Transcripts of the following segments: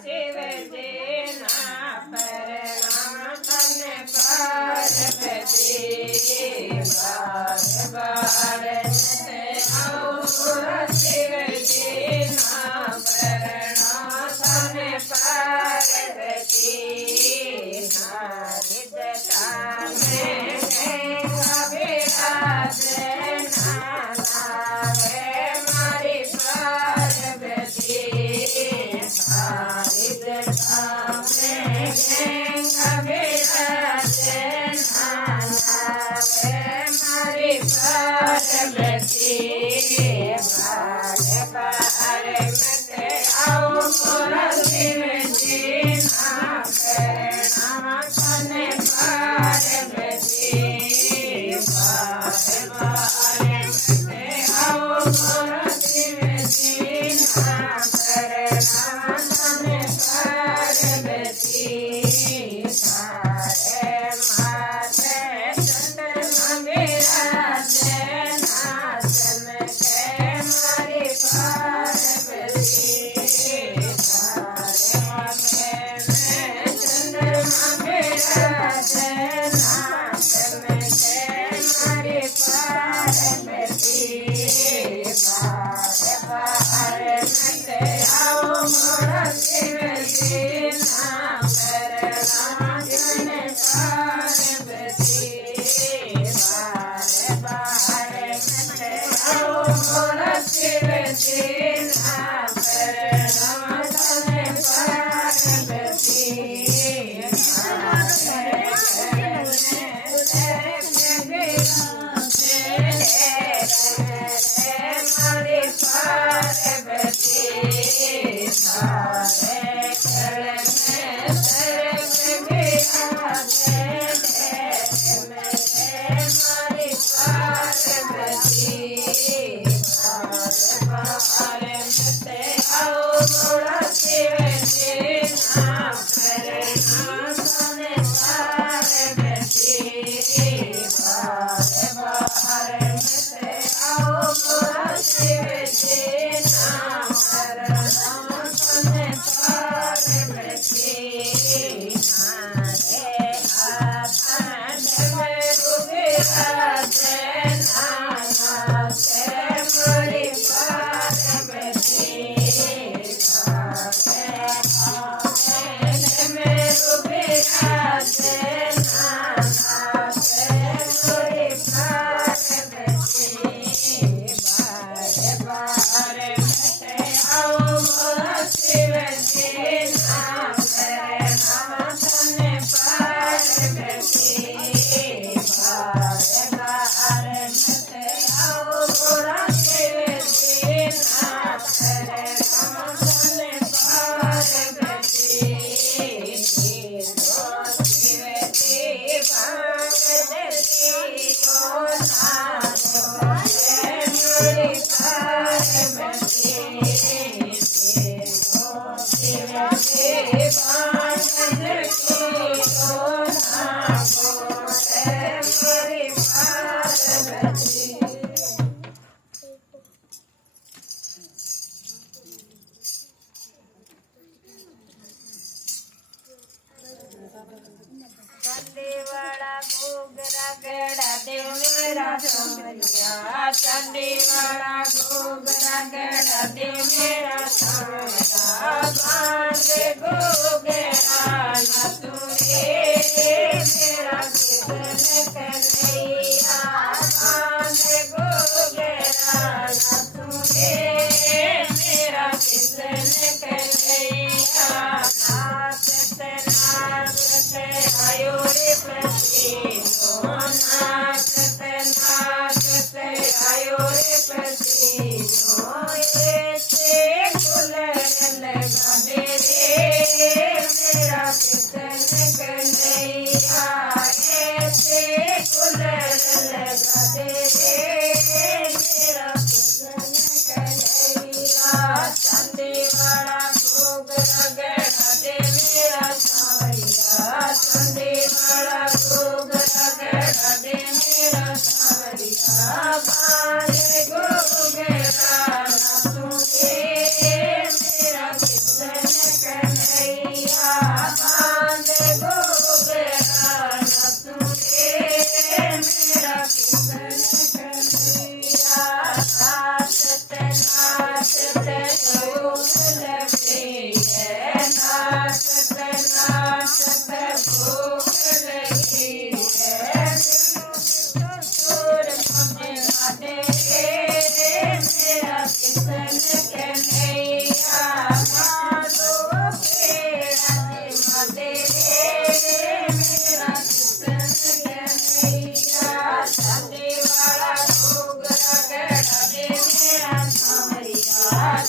शिवजी ना परनाम तने चंडीवाड़ा घूगरा गेड़ा देव मेरा सावरिया चंडीवाड़ा घूगरा गेड़ा देव मेरा सावरिया बांधे घूगरा नतुरे मेरा किसन कन्हैया बांधे घूगरा नतुरे मेरा किसन कन्हैया नाचते नाचते आयो रे पसीनो नाचते नाचते आयो रे पसीनो ऐसे गुलर लगा दे रे मेरा किसन कन्हैया ऐसे गुलर लगा दे रे मेरा किसन कन्हैया चंडीवाड़ा घूगरा गेड़ा दे मेरा सावरिया चंडीवाड़ा घूगरा गेड़ा दे मेरा सावरिया बांधे घूगरा नतुरे मेरा किसन कन्हैया बांधे घूगरा नतुरे मेरा किसन कन्हैया नाचते नाचते भूख लगी है नाचते नाचते भूख लगी है सुर मुझे मादे मेरा किसन कन्हैया माधो पेड़ा मादे मेरा किसन कन्हैया चंडीवाड़ा घूगरा गेड़ा दे मेरा सावरिया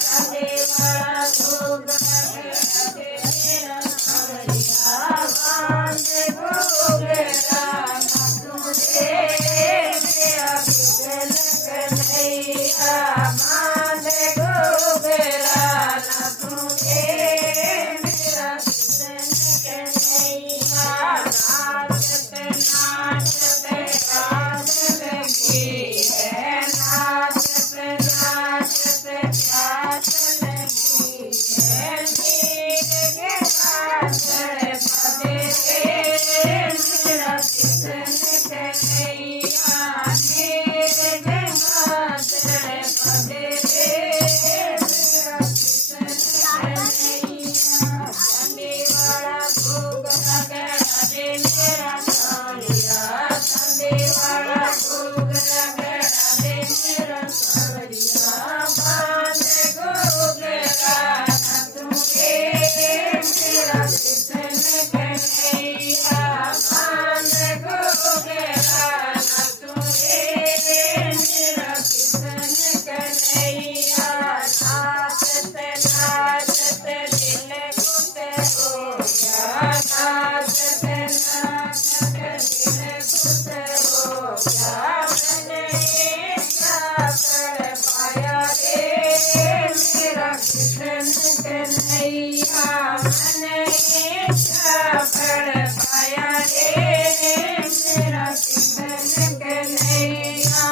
चंडीवाड़ा घूगरा गेड़ा दे मेरा सावरिया बांधे घूगरा नतुरे मेरा किसन कन्हैया बांधे घूगरा नतुरे मेरा किसन कन्हैया नाचते नाचते रात लगी है नाचते नाचते रात लगी है नीले बादल पदे मेरा किसन कन्हैया नीले बादल पदे मेरा किसन कन्हैया चंडीवाड़ा घूगरा गेड़ा दे मेरा सावरिया चंडीवाड़ा घूगरा गेड़ा दे मेरा सावरिया बांधे घूगरा नतुरे मेरा किसन कन्हैया बांधे घूगरा नतुरे मेरा किसन कन्हैया नाचते नाचते दिल खुश हो गया नाचते नाचते दिल खुश हो गया मैंने क्या कर पाया रे मेरा किसन कन्हैया मैंने क्या कर पाया रे मेरा किसन कन्हैया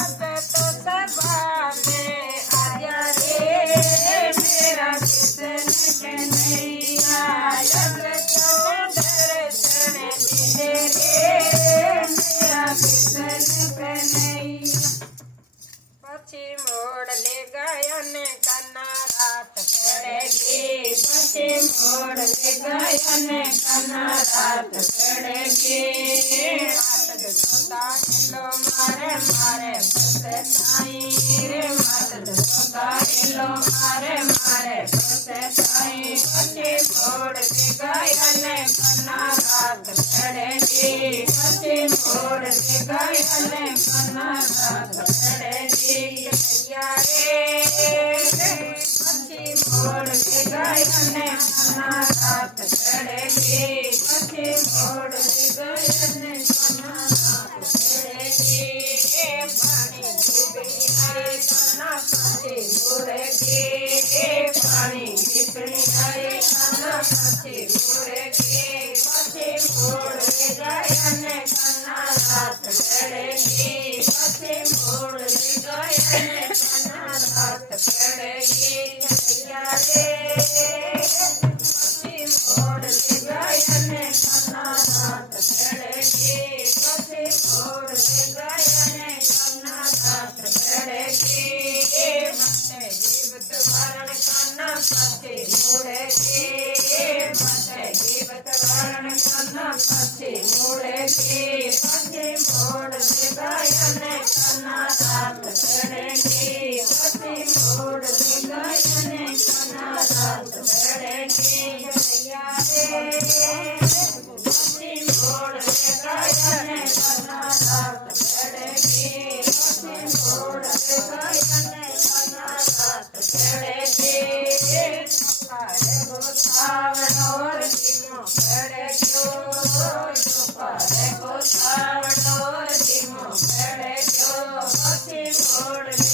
अब तो सभा में आया रे मेरा किसन कन्हैया अब तो दर्शन दे रे मेरा किसन कन्हैया पछी मोड़ ले गायन कन्ना रात पड़ेगी पछी मोड़ ले गायन कन्ना रात पड़ेगी मातद सोता हिलो मारे मारे बसे ताई रे मातद सोता हिलो मारे मारे बसे ताई पछी मोड़ ले गायन कन्ना रात पड़ेगी पछी मोड़ ले गायन कन्ना रात पड़ेगी भैया रे पछी मोड़ ले गायन कन्ना रात पड़ेगी पछी मोड़ ले गायन कन्ना रात पड़ेगी पानी पिपली हरे कन्ना पछी मुड़ेगी पानी पिपली हरे कन्ना पछी मुड़ेगी पछी मोड़ ले ગયને કના રાત ચડેગી પછી મોડલી ગયને કના રાત ચડેગી કૈયા રે પછી મોડલી ગયને કના રાત ચડેગી પછી મોડલી ગયને કના રાત ચડેગી મતે જીવત વરણ કના પછી મોડેગી મતે જીવત વરણ કના પછી મોડેગી પછી મોડલી ગયને કના રાત ચડેગી પછી મોડલી ગયને કના રાત ચડેગી કૈયા રે પછી મોડલી ગયને કના રાત ચડેગી પછી મોડલી ગયને કના રાત ચડેગી સુખારે ગોસાવણો ધીમો ચડેગ્યો સુખારે ગોસાવણો ધીમો ચડેગ્યો પછી મોડલી